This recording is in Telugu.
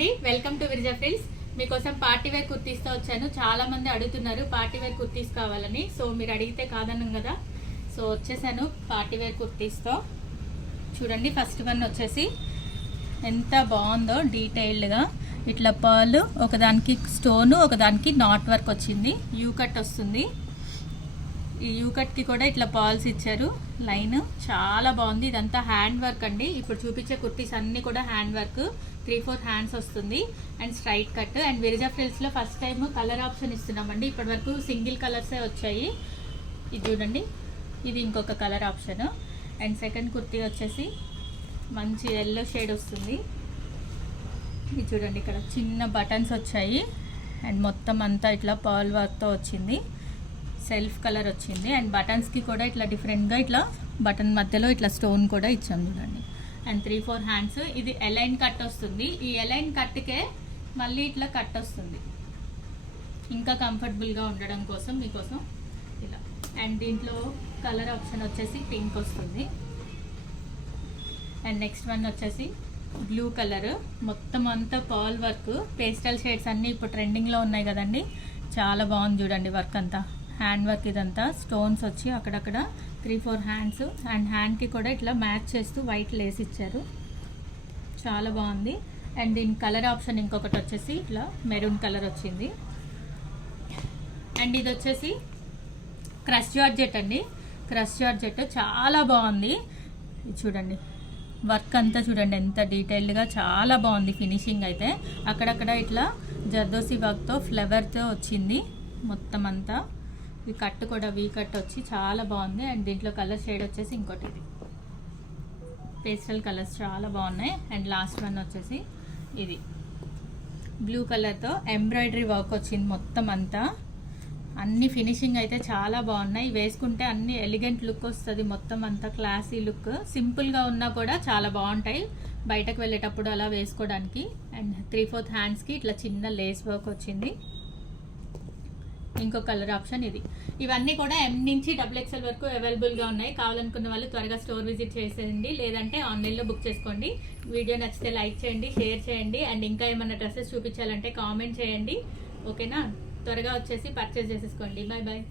అండి, వెల్కమ్ టు విరిజా ఫ్రిల్స్. మీకోసం పార్టీ వేర్ కుర్తీస్తో వచ్చాను. చాలా మంది అడుగుతున్నారు పార్టీ వేర్ కుర్తీస్ కావాలని. సో మీరు అడిగితే కాదన్నాం కదా, సో వచ్చేసాను పార్టీ వేర్ కుర్తీస్తో. చూడండి, ఫస్ట్ వన్ వచ్చేసి ఎంత బాగుందో డీటెయిల్డ్గా. ఇట్లా పర్ల్, ఒకదానికి స్టోను, ఒకదానికి నాట్ వర్క్ వచ్చింది. యూ కట్ వస్తుంది. ఈ యూ కట్కి కూడా ఇట్లా పర్ల్స్ ఇచ్చారు. లైన్ చాలా బాగుంది. ఇదంతా హ్యాండ్ వర్క్ అండి. ఇప్పుడు చూపించే కుర్తీస్ అన్నీ కూడా హ్యాండ్ వర్క్. 3-4 హ్యాండ్స్ వస్తుంది అండ్ స్ట్రైట్ కట్. అండ్ విరిజా ఫ్రిల్స్లో ఫస్ట్ టైం కలర్ ఆప్షన్ ఇస్తున్నామండి. ఇప్పటి వరకు సింగిల్ కలర్సే వచ్చాయి. ఇది చూడండి, ఇది ఇంకొక colour option. And second kurti వచ్చేసి మంచి ఎల్లో షేడ్ వస్తుంది. ఇది చూడండి, ఇక్కడ చిన్న బటన్స్ వచ్చాయి అండ్ మొత్తం అంతా ఇట్లా పర్ల్ వర్క్తో వచ్చింది. సెల్ఫ్ కలర్ వచ్చింది అండ్ బటన్స్కి కూడా ఇట్లా డిఫరెంట్గా ఇట్లా బటన్ మధ్యలో ఇట్లా స్టోన్ కూడా ఇచ్చాం చూడండి. And 3-4 hands. ఇది ఎలైన్ కట్ వస్తుంది. ఈ ఎలైన్ కట్కే మళ్ళీ ఇట్లా కట్ వస్తుంది, ఇంకా కంఫర్టబుల్గా ఉండడం కోసం మీకోసం ఇలా. అండ్ దీంట్లో కలర్ ఆప్షన్ వచ్చేసి పింక్ వస్తుంది. అండ్ నెక్స్ట్ వన్ వచ్చేసి బ్లూ కలర్. మొత్తం అంతా పర్ల్ వర్క్, పేస్టల్ షేడ్స్ అన్నీ ఇప్పుడు ట్రెండింగ్లో ఉన్నాయి కదండి. చాలా బాగుంది చూడండి వర్క్ అంతా. హ్యాండ్ వర్క్ ఇదంతా స్టోన్స్ వచ్చి అక్కడక్కడ 3-4 హ్యాండ్స్. అండ్ హ్యాండ్కి కూడా ఇట్లా మ్యాచ్ చేస్తూ వైట్ లేస్ ఇచ్చారు. చాలా బాగుంది. అండ్ దీని కలర్ ఆప్షన్ ఇంకొకటి వచ్చేసి ఇట్లా మెరూన్ కలర్ వచ్చింది. అండ్ ఇది వచ్చేసి క్రష్ జార్జెట్ అండి. క్రష్ జార్జెట్ చాలా బాగుంది. ఇది చూడండి, వర్క్ అంతా చూడండి ఎంత డీటెయిల్డ్గా, చాలా బాగుంది ఫినిషింగ్ అయితే. అక్కడక్కడ ఇట్లా జర్దోసి వర్క్తో ఫ్లవర్తో వచ్చింది మొత్తం అంతా. ఈ కట్ కూడా వీ కట్ వచ్చి చాలా బాగుంది. అండ్ దీంట్లో కలర్ షేడ్ వచ్చేసి ఇంకోటి, ఇది పేస్టల్ కలర్స్ చాలా బాగున్నాయి. అండ్ లాస్ట్ వన్ వచ్చేసి ఇది బ్లూ కలర్తో ఎంబ్రాయిడరీ వర్క్ వచ్చింది మొత్తం అంతా. అన్ని ఫినిషింగ్ అయితే చాలా బాగున్నాయి. వేసుకుంటే అన్ని ఎలిగెంట్ లుక్ వస్తుంది, మొత్తం అంతా క్లాసీ లుక్. సింపుల్గా ఉన్నా కూడా చాలా బాగుంటాయి బయటకు వెళ్ళేటప్పుడు అలా వేసుకోవడానికి. అండ్ 3-4 హ్యాండ్స్కి ఇట్లా చిన్న లేస్ వర్క్ వచ్చింది. ఇంకో కలర్ ఆప్షన్ ఇది. ఇవన్నీ కూడా M నుంచి XXL వరకు అవైలబుల్గా ఉన్నాయి. కావాలనుకున్న వాళ్ళు త్వరగా స్టోర్ విజిట్ చేసేయండి, లేదంటే ఆన్లైన్లో బుక్ చేసుకోండి. వీడియో నచ్చితే లైక్ చేయండి, షేర్ చేయండి. అండ్ ఇంకా ఏమన్నా డ్రెస్సెస్ చూపించాలంటే కామెంట్ చేయండి, ఓకేనా? త్వరగా వచ్చేసి పర్చేస్ చేసేసుకోండి. Bye bye.